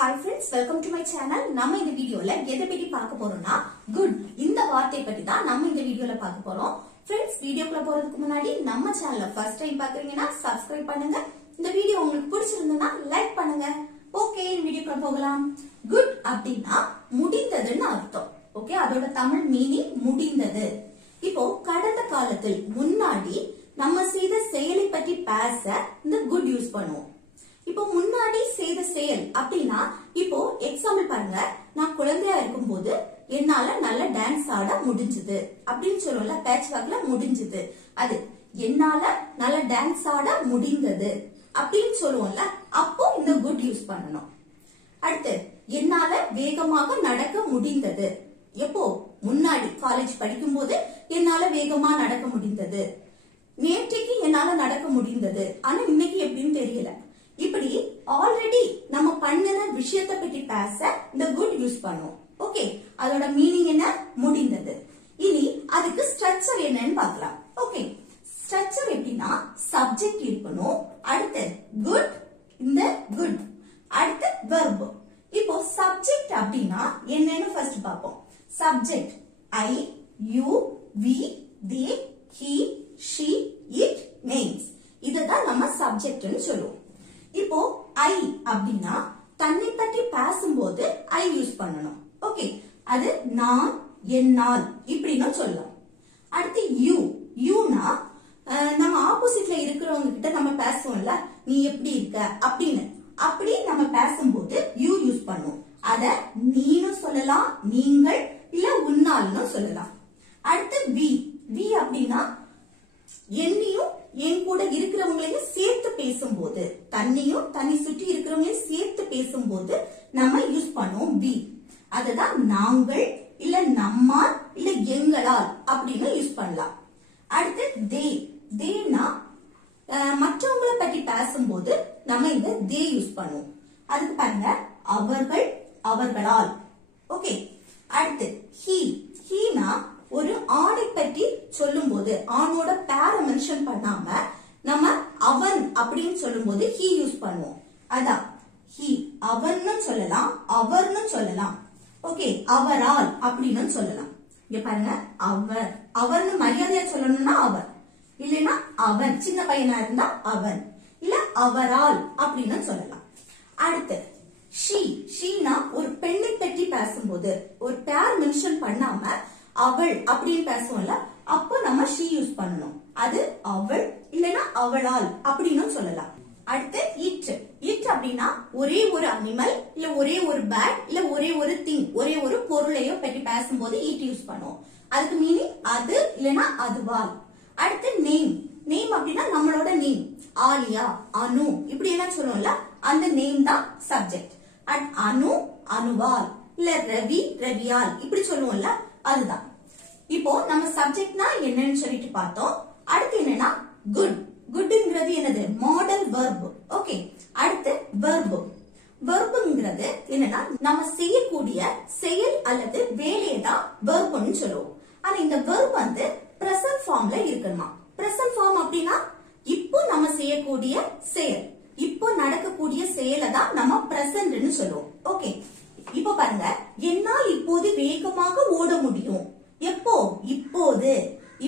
Hi friends, welcome to my channel. நம்ம இந்த வீடியோல எதை பத்தி பார்க்க போறோம்னா good இந்த வார்த்தை பத்தி தான் நம்ம இந்த வீடியோல பார்க்க போறோம். Friends, வீடியோக்குள்ள போறதுக்கு முன்னாடி நம்ம சேனலை first time பார்க்கறீங்கன்னா subscribe பண்ணுங்க. இந்த வீடியோ உங்களுக்கு பிடிச்சிருந்தா லைக் பண்ணுங்க. ஓகே, வீடியோக்குள்ள போகலாம். good அப்படினா முடிந்ததுன்னு அர்த்தம். ஓகே, அதோட தமிழ் மீனிங் முடிந்தது. இப்போ கடந்த காலத்தில் முன்னாடி நம்ம செய்த செயலை பற்றி பேச இந்த good யூஸ் பண்ணுவோம். இப்போ முன்னாடி செய்த செயல் அப்படின்னா இப்போ எக்ஸாம்பிள் பாருங்க, நான் குழந்தையா இருக்கும்போது என்னால நல்ல டான்ஸ் ஆட முடிஞ்சது அப்படின்னு சொல்லுவோம்ல, பேட்ச் வாக்ல முடிஞ்சது. அது என்னால நல்ல டான்ஸ் ஆட முடிந்தது அப்படின்னு சொல்லுவோம்ல, அப்போ இந்த குட் யூஸ் பண்ணணும். அடுத்து என்னால வேகமாக நடக்க முடிந்தது. எப்போ? முன்னாடி காலேஜ் படிக்கும் போது என்னால வேகமா நடக்க முடிந்தது. நேற்றைக்கு என்னால நடக்க முடிந்தது, ஆனா இன்னைக்கு எப்படின்னு தெரியல. இப்படி ஆல்ரெடி நம்ம பண்ணின விஷயத்தை பற்றி பேச இந்த குட் யூஸ் பண்ணுவோம். ஓகே, அதோட மீனிங் என்ன? முடிந்தது. இனி அதுக்கு ஸ்ட்ரக்சர் என்னன்னு பார்க்கலாம். ஓகே, ஸ்ட்ரக்சர் எப்படின்னா சப்ஜெக்ட் இருக்கணும், அடுத்து குட், இந்த குட், அடுத்து வெர்ப். இப்போ சப்ஜெக்ட் அப்படின்னா என்னன்னு ஃபர்ஸ்ட் பார்ப்போம். Subject I, you, we, they, he, she, it, names. இததான் நம்ம சப்ஜெக்ட்னு சொல்லுவோம். இப்போ ஐ அப்படின்னா தன்னை பற்றி பேசும்போது ஐ யூஸ் பண்ணணும். ஓகே, அது நான், என்னால் இப்படின்னு சொல்லலாம். அடுத்து யூ, யூனா நம்ம ஆப்போசிட்ல இருக்கிறவங்க கிட்ட நம்ம பேசுவோம்ல, நீ எப்படி இருக்க அப்படின்னு, அப்படி நம்ம பேசும்போது யூ யூஸ் பண்ணுவோம். அத நீனு சொல்லலாம், நீங்கள், இல்ல உன்னால்னு சொல்லலாம். அடுத்து வி, வி அப்படின்னா என்னையும் என் கூட இருக்கிறவங்களையும் சேர்த்து பேசும்போது, தன்னையும் தன்னை சுற்றி இருக்கிறவங்களையும் சேர்த்து பேசும்போது நம்ம யூஸ் பண்ணுவோம் வி. அதுதான் நாங்கள், இல்ல நம்மால், இல்ல எங்களால் அப்படின்னு யூஸ் பண்ணலாம். அடுத்து தே, தேனா மற்றவங்களை பற்றி பேசும்போது நம்ம இந்த தே யூஸ் பண்ணுவோம். அதுக்கு பாருங்க, அவர்கள், அவர்களால். ஓகே, அடுத்து ஹி, ஹீனா ஒரு ஆணை பற்றி சொல்லும் போது ஆணோட பேரை மென்ஷன் பண்ணாம நம்ம அவன் அப்படின்னு சொல்லும் போது ஹி யூஸ் பண்ணுவோம். அதான் ஹி, அவன்னு சொல்லலாம், அவர்னு சொல்லலாம். ஓகே, அவரால் அப்படின்னு சொல்லலாம். இங்க பாருங்க, அவர், அவர்னு மரியாதையா சொல்லணும்னா அவர், இல்லைன்னா அவன், சின்ன பையனா இருந்தா அவன், இல்ல அவரால் அப்படின்னு சொல்லலாம். அடுத்து ஷி, ஷீனா ஒரு பெண்ணை பற்றி பேசும்போது ஒரு பேர் மென்ஷன் பண்ணாம அவள் அப்படின்னு பேசுவோம்ல, அப்போ நம்ம ஷி யூஸ் பண்ணணும். அது அவள், இல்லனா அவளால் அப்படின்னு சொல்லலாம். அடுத்து இட், இட் அப்படின்னா ஒரே ஒரு அனிமல், இல்ல ஒரே ஒரு பேட், இல்ல ஒரே ஒரு திங், ஒரே ஒரு பொருளையோ பற்றி பேசும்போது இட் யூஸ் பண்ணுவோம். அதுக்கு மீனிங் அது, இல்லனா அதுவால். அடுத்து நேம், நேம் அப்படின்னா நம்மளோட நேம், ஆலியா, அனு இப்படி எல்லாம் சொல்லுவோம்ல, அந்த நேம் தான் சப்ஜெக்ட். அனு, அனுவால், இல்ல ரவி, ரவியால் இப்படி சொல்லுவோம்ல, அதுதான். இப்போ நம்ம சப்ஜெக்ட்னா என்னன்னு சொல்லிட்டு பார்த்தோம். அடுத்து என்னன்னா குட், குட்ங்கிறது என்னது? Model verb. ஓகே, அடுத்து வெர்ப், வெர்ப்ங்கிறது என்னன்னா நம்ம செய்யக்கூடிய செயல் அல்லது வேலையை தான் வெர்ப்னு சொல்லுவோம். ஆனா இந்த வெர்ப் வந்து பிரசன்ட் ஃபார்ம்ல இருக்கணுமா? பிரசன்ட் ஃபார்ம் அப்படின்னா இப்போ நம்ம செய்யக்கூடிய செயல், இப்போ நடக்கக்கூடிய செயலை தான் நம்ம பிரசன்ட்னு சொல்லுவோம். ஓகே, இப்போ பாருங்க, என்னால் இப்போது வேகமாக ஓட முடியும். எப்போ? இப்போது,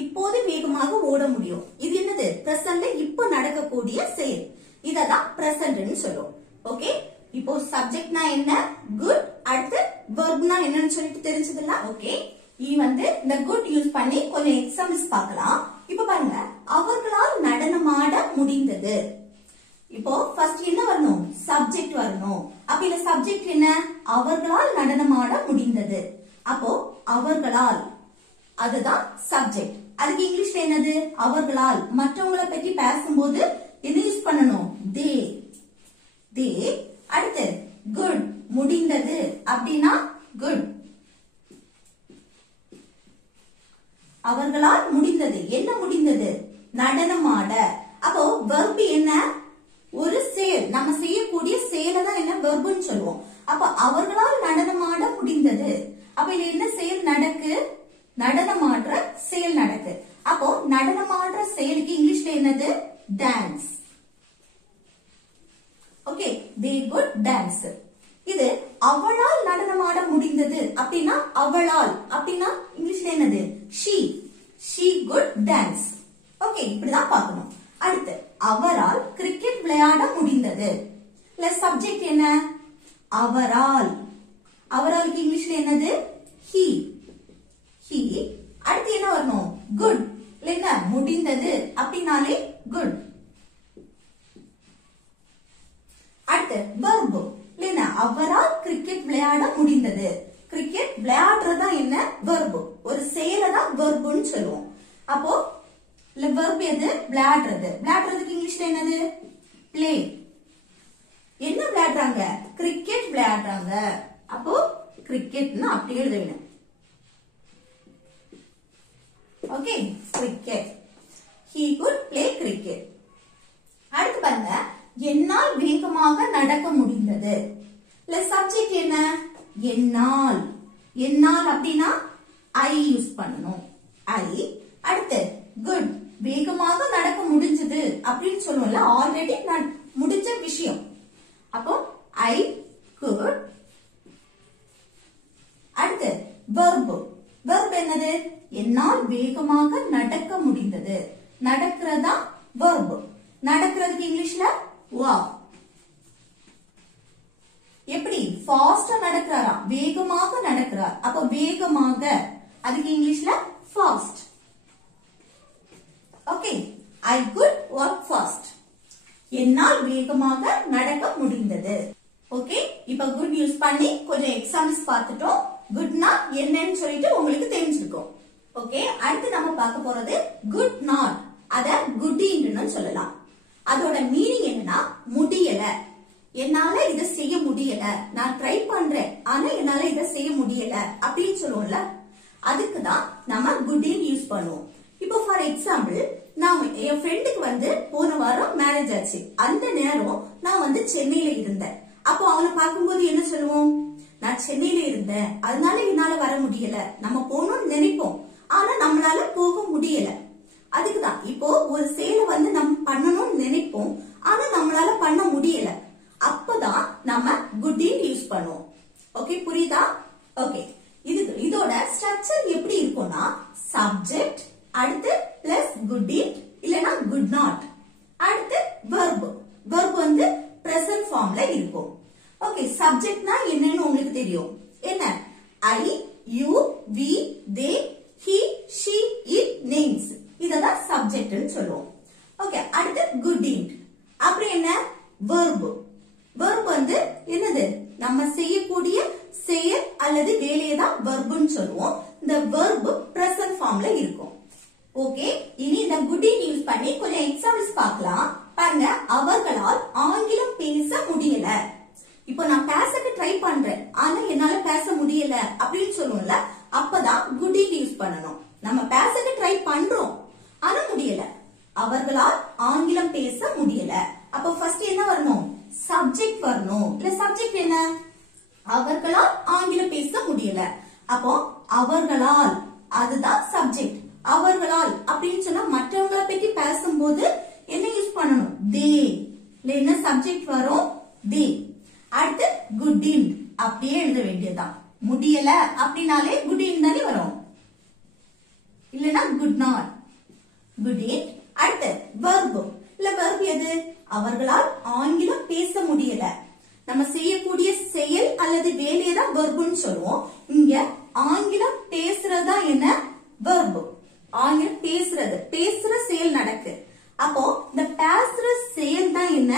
இப்போது வேகமாக ஓட முடியும். இது என்னது? பிரசன்ட்ல இப்போ நடக்கக்கூடிய செயல், இததான் பிரசன்ட்னு சொல்லுவோம். ஓகே, இப்போ சப்ஜெக்ட்னா என்ன? குட். அடுத்து வெர்ப்னா என்னன்னு சொல்லிட்டு தெரிஞ்சதுல. ஓகே, இது வந்து இந்த குட் யூஸ் பண்ணி கொஞ்சம் எக்ஸாம்பிள்ஸ் பார்க்கலாம். இப்போ பாருங்க, அவர்களால் நடனமாட முடிந்தது. இப்போ ஃபர்ஸ்ட் என்ன வரணும்? சப்ஜெக்ட் வரணும். அப்ப இந்த சப்ஜெக்ட் என்ன? அவர்களால் நடனமாட முடிந்தது. அப்போ அவர்களால், அதுதான் சப்ஜெக்ட். அதுக்கு இங்கிலீஷ்ல என்னது? அவர்களால். மற்றவங்களை பற்றி பேசும்போது என்ன யூஸ் பண்ணணும்? தே, தே. அடுத்து குட், முடிந்தது அப்படின்னா குட். அவர்களால் முடிந்தது. என்ன முடிந்தது? நடனமாட. அப்போ வெர்ப் என்ன? ஒரு செயல், நம்ம செய்யக்கூடிய செயலை தான் என்ன வெர்ப்னு சொல்லுவோம். அப்ப அவர்களால் நடனமாட முடிந்தது. அப்ப இதுல என்ன செயல் நடக்கு? நடனமாடுற செயல் நடக்கு. அப்போ நடனமாடுற செயலுக்கு இங்கிலீஷ்ல என்னது? Dance. Okay, they could dance. இது அவளால் நடனமாட முடிந்தது அப்படின்னா அவளால் அப்படின்னா இங்கிலீஷ்ல என்னது she could dance. ஓகே இப்படிதான் பார்க்கணும். அடுத்து அவரால் கிரிக்கெட் விளையாட முடிந்தது. இல்ல சப்ஜெக்ட் என்ன அவரால். அவராலுக்கு இங்கிலீஷ்ல என்னது he. அடுத்து என்ன வரணும் குட். இல்ல முடிந்தது அப்படின்னாலே குட். அடுத்து verb. இல்ல அவரால் கிரிக்கெட் விளையாட முடிந்தது. கிரிக்கெட் விளையாடுறதா என்ன verb. ஒரு செயலை தான் verbன்னு சொல்லுவோம். அப்போ இல்ல verb எது விளையாடுறது. விளையாடுறதுக்கு இங்கிலீஷ்ல என்னது play. என்ன விளையாடுறாங்க கிரிக்கெட் விளையாடுறாங்க. அப்போ கிரிக்கெட்னு அப்படி எழுத வேணும். Okay cricket. he could play cricket. அடுத்து பாருங்க என்னால் வேகமாக நடக்க முடிந்தது. இல்ல சப்ஜெக்ட் என்ன என்னால். என்னால் அப்படின்னா ஐ யூஸ் பண்ணணும் ஐ. அடுத்து குட் வேகமாக நடக்க முடிஞ்சது அப்படின்னு சொல்லுவோம்ல ஆல்ரெடி முடிஞ்ச விஷயம். அப்போ ஐ குட். அடுத்து verb என்னது என்னால் வேகமாக நடக்க முடிந்தது. நடக்கிறதா verb. நடக்கிறதுக்கு இங்கிலீஷ்ல walk. எப்படி ஃபாஸ்டா நடக்கிறாரா வேகமாக நடக்கிறார். அப்ப வேகமாக அதுக்கு இங்கிலீஷ்ல fast. Okay I could walk fast. என்னால் வேகமாக நடக்க முடிந்தது. ஓகே இப்ப குட் யூஸ் பண்ணி கொஞ்சம் எக்ஸாம்பிள்ஸ் பார்த்துட்டோம். குட்னா என்னன்னு சொல்லிட்டு உங்களுக்கு தெரிஞ்சிருக்கும். ஓகே அடுத்து நம்ம பார்க்க போறது குட் நாட். அத குட்ன்னு சொல்லலாம். அதோட மீனிங் என்னன்னா முடியல. என்னால இத செய்ய முடியல. நான் ட்ரை பண்றேன் ஆனா என்னால இத செய்ய முடியல அப்படின்னு சொல்லுவோம்ல அதுக்குதான் நம்ம குட்ன்னு யூஸ் பண்ணுவோம். இப்போ ஃபார் எக்ஸாம்பிள் நான் என் ஃப்ரெண்டுக்கு போன வாரம் மேரேஜ் ஆச்சு. அந்த நேரம் நான் சென்னையில இருந்தேன். அப்போ அவனை பார்க்கும்போது என்ன சொல்லுவோம் நான் சென்னையில இருந்தேன் அதனால என்னால வர முடியல. நம்ம போகணும்னு நினைப்போம் ஆனா நம்மளால போக முடியல. அதுக்குதான் இப்போ ஒரு செயலை நம்ம பண்ணணும்னு நினைப்போம் ஆனா நம்மளால பண்ண முடியல. அப்பதான் நம்ம குட்ன்னு யூஸ் பண்ணுவோம். ஓகே புரியுதா? ஓகே இதோட ஸ்ட்ரக்சர் எப்படி இருக்கும்னா சப்ஜெக்ட் அடுத்து பிளஸ் குட்இன் இல்லனா குட் நாட். அடுத்து verb. verb present formல இருக்கும். ஓகே சப்ஜெக்ட்னா என்னன்னு உங்களுக்கு தெரியும். என்ன I, you, we, they, he, she, it, names. இததான் சப்ஜெக்ட்னு சொல்லுவோம். ஓகே அடுத்து குட்இன். அப்புறம் என்ன verb. verb என்னது நம்ம செய்யக்கூடிய செயல் அல்லது வேலையை தான் verbன்னு சொல்லுவோம். இந்த verb present formல இருக்கும். ஓகே இனி இந்த குட்இன் யூஸ் பண்ணி கொஞ்சம் எக்ஸாம்பிள்ஸ் பார்க்கலாம். பாருங்க அவர்களால் ஆங்கிலம் பேச முடியல. இப்போ நான் பேசக்கு ட்ரை பண்றேன் ஆனா என்னால பேச முடியல அப்படின்னு சொல்லுவோம்ல அப்பதான் குட்இன் யூஸ் பண்ணணும். நம்ம பேசக்கு ட்ரை பண்றோம் ஆனா முடியல. அவர்களால் ஆங்கிலம் பேச முடியல. அப்போ ஃபர்ஸ்ட் என்ன வரணும் சப்ஜெக்ட் வரணும். இல்ல சப்ஜெக்ட் என்ன அவர்களால் ஆங்கிலம் பேச முடியல. அப்போ அவர்களால் அதுதான் சப்ஜெக்ட். அவர்களால் அப்படின்னு சொன்னா மற்றவங்களை பத்தி பேசும்போது என்ன யூஸ் பண்ணணும் தே. என்ன சப்ஜெக்ட் வரும் தே. அடுத்து குட்இன் அப்படியே எழுத வேண்டியதுதான். முடியல அப்படின்னாலே குட்இன் தானே வரும் இல்லனா குட் நாட் குட்இன். அடுத்து verb. இல்ல verb எது அவர்களால் ஆங்கிலம் பேச முடியல. நம்ம செய்யக்கூடிய செயல் அல்லது வேலையை தான் verbன்னு சொல்லுவோம். இங்க ஆங்கிலம் பேசுறதா என்ன verb. ஆங்கிலம் பேசுற செயல் நடக்கு. அப்போ இந்த பேசுற செயல் தான் என்ன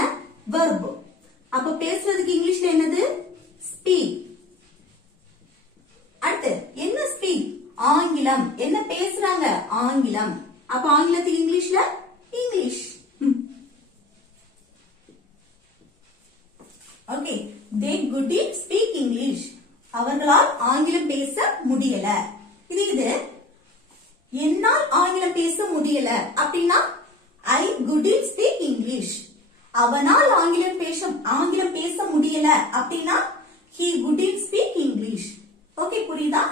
verb. அப்ப பேசுறதுக்கு இங்கிலீஷ்ல என்னது ஸ்பீக். அடுத்து என்ன ஸ்பீக் ஆங்கிலம். என்ன பேசுறாங்க ஆங்கிலம். அப்ப ஆங்கிலத்துக்கு இங்கிலீஷ்ல English. Okay they couldn't speak English. அவர்களால் ஆங்கிலம் பேச முடியல. இது என்னால் ஆங்கிலம் பேச முடியல அப்படின்னா I couldn't speak English. அவனால் ஆங்கிலம் பேச முடியல அப்படின்னா he couldn't speak English. Okay புரியுதா?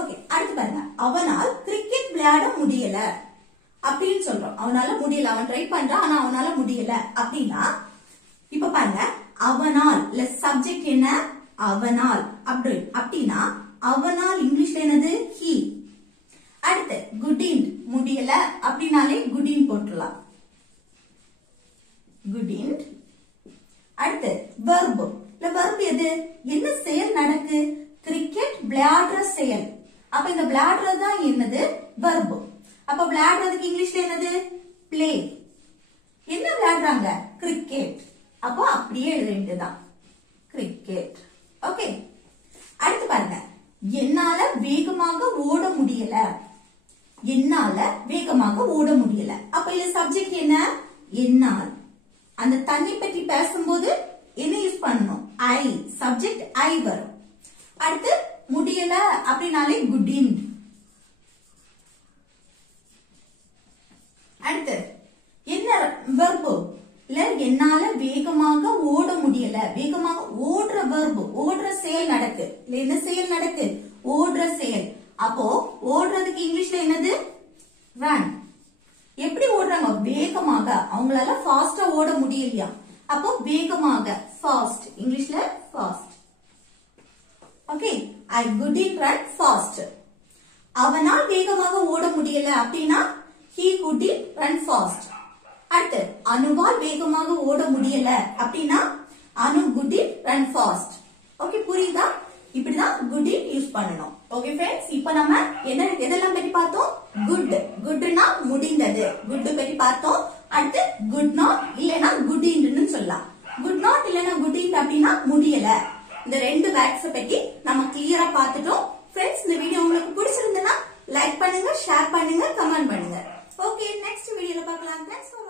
ஓகே அடுத்து பாருங்க அவனால் கிரிக்கெட் விளையாட முடியல அப்படின்னு சொல்றோம். அவனால முடியல அவன் ட்ரை பண்றான் ஆனா அவனால முடியல அப்படின்னா இப்ப பாருங்க அவனால் சப்ஜெக்ட் என்ன அவனால் அப்படின்னா அவனால் இங்கிலீஷ்ல என்னது he. அடுத்து couldn't முடியல அப்படினாலே couldn't போட்டுடலாம். couldn't. அடுத்து verb. இந்த verb எது? என்ன செயல் நடக்கு? கிரிக்கெட் விளையாடுற செயல். அப்ப இந்த விளையாடுறது தான் என்னது? verb. அப்ப விளையாடுறதுக்கு இங்கிலீஷ்ல என்னது? play. என்ன விளையாடுறாங்க? கிரிக்கெட். அப்போ அப்படியே எழுத வேண்டியதுதான் கிரிக்கெட். ஓகே. அடுத்து பாருங்க, என்னால வேகமாக ஓட முடியல. என்னால வேகமாக ஓட முடியல. அப்ப இது சப்ஜெக்ட் என்ன? என்னால். அந்த தண்ணி பற்றி பேசும்போது என்ன யூஸ் பண்ணணும்? ஐ. சப்ஜெக்ட் ஐ வரும். அடுத்து முடியல அப்படினாலே couldn't. அடுத்து என்ன verb? இல்ல என்னால வேகமாக ஓட முடியல. வேகமாக ஓடுற verb. ஓடுற செயல் நடக்கு. இல்ல என்ன செயல் நடக்கு? ஓடுற செயல். அப்போ ஓடுறதுக்கு இங்கிலீஷ்ல என்னது? run. எப்படி ஓடுறாங்க? வேகமாக. அவங்களால ஃபாஸ்டா ஓட முடியலையா? அப்போ வேகமாக fast. இங்கிலீஷ்ல fast. Okay. I couldn't run fast. அவனால் வேகமாக ஓட முடியல அப்படின்னா he couldn't run fast. அடுத்து அனுவால் வேகமாக ஓட முடியல அப்படின்னா அனு couldn't run fast. ஓகே, புரியுதா? இப்படிதான் couldn't யூஸ் பண்ணணும். ஓகே फ्रेंड्स, இப்போ நம்ம எதெல்லாம் பத்தி பார்த்தோம்? குட்னா முடிந்தது. குட் பத்தி பார்த்தோம். அடுத்து குட் நாட் இல்லனா couldn't சொல்லலாம். குட் நாட் இல்லனா couldn't அப்படின்னா முடியல. இந்த ரெண்டு வேர்ட்ஸ் பத்தி நம்ம கிளியரா பார்த்துட்டோம். फ्रेंड्स, இந்த வீடியோ உங்களுக்கு பிடிச்சிருந்தா லைக் பண்ணுங்க, ஷேர் பண்ணுங்க, கமெண்ட் பண்ணுங்க. ஓகே, நெக்ஸ்ட் வீடியோல பார்க்கலாம். Thanks for